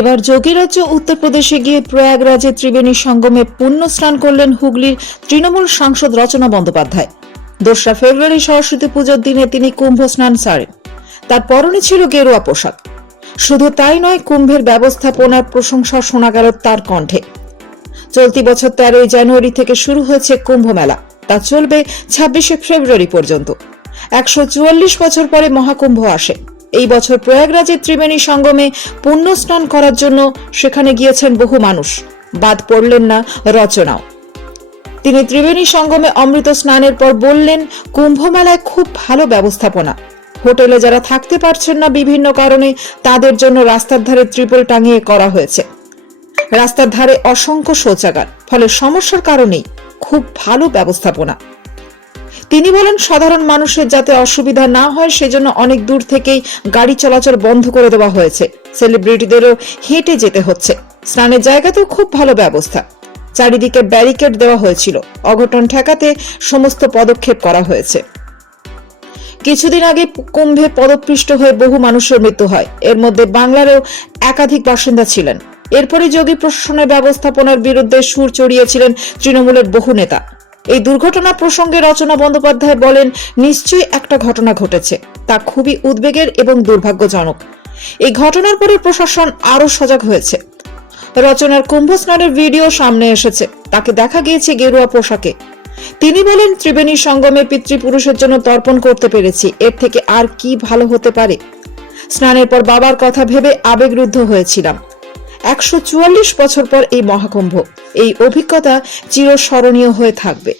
এবার যোগীরাজ্য উত্তরপ্রদেশে গিয়ে প্রয়াগরাজে ত্রিবেণী সঙ্গমে পুণ্য স্নান করলেন হুগলির তৃণমূল সাংসদ রচনা বন্দ্যোপাধ্যায়। 2রা ফেব্রুয়ারি সরস্বতী পুজোর দিনে তিনি কুম্ভ স্নান সারেন। তার পরনে ছিল গেরুয়া পোশাক। শুধু তাই নয়, কুম্ভের ব্যবস্থাপনার প্রশংসা শোনা গেল তার কণ্ঠে। চলতি বছর 13ই জানুয়ারি থেকে শুরু হয়েছে কুম্ভ মেলা। তা চলবে 26শে ফেব্রুয়ারি পর্যন্ত। 144 বছর পরে মহাকুম্ভ আসে। এই বছর প্রয়াগরাজের ত্রিবেণী সঙ্গমে পুণ্য স্নান করার জন্য সেখানে গিয়েছেন বহু মানুষ। বাদ পড়লেন না রচনাও। তিনি ত্রিবেণী সঙ্গমে অমৃত স্নানের পর বললেন, কুম্ভ মেলায় খুব ভালো ব্যবস্থাপনা। হোটেলে যারা থাকতে পারছেন না বিভিন্ন কারণে, তাদের জন্য রাস্তার ধারে ত্রিপল টাঙিয়ে করা হয়েছে। রাস্তার ধারে অসংখ্য শৌচাগার, ফলে সমস্যার কারণেই খুব ভালো ব্যবস্থাপনা। তিনি বলেন, সাধারণ মানুষের যাতে অসুবিধা না হয় সেজন্য অনেক দূর থেকেই গাড়ি চলাচল বন্ধ করে দেওয়া হয়েছে। সেলিব্রিটিদেরও হেঁটে যেতে হচ্ছে। স্নানের জায়গাতেও খুব ভালো ব্যবস্থা। চারিদিকে ব্যারিকেড দেওয়া হয়েছিল। অঘটন ঠেকাতে সমস্ত পদক্ষেপ করা হয়েছে। কিছুদিন আগে কুম্ভে পদপিষ্ট হয়ে বহু মানুষের মৃত্যু হয়। এর মধ্যে বাংলারও একাধিক বাসিন্দা ছিলেন। এরপরে যোগী প্রশাসনের ব্যবস্থাপনার বিরুদ্ধে সুর চড়িয়েছিলেন তৃণমূলের বহু নেতা। এই দুর্ঘটনা প্রসঙ্গে রচনা বন্দ্যোপাধ্যায় বলেন, নিশ্চয়ই একটা ঘটনা ঘটেছে, তা খুবই উদ্বেগের এবং দুর্ভাগ্যজনক। এই ঘটনার পরে প্রশাসন আরো সজাগ হয়েছে। রচনার কুম্ভ স্নানের ভিডিও সামনে এসেছে। তাকে দেখা গিয়েছে গেরুয়া পোশাকে। তিনি বলেন, ত্রিবেণী সঙ্গমে পিতৃপুরুষের জন্য তর্পণ করতে পেরেছি, এর থেকে আর কি ভালো হতে পারে। স্নানের পর বাবার কথা ভেবে আবেগরুদ্ধ হয়েছিলাম। 144 বছর পর এই মহাকুম্ভ, এই অভিজ্ঞতা চিরস্মরণীয় হয়ে থাকবে।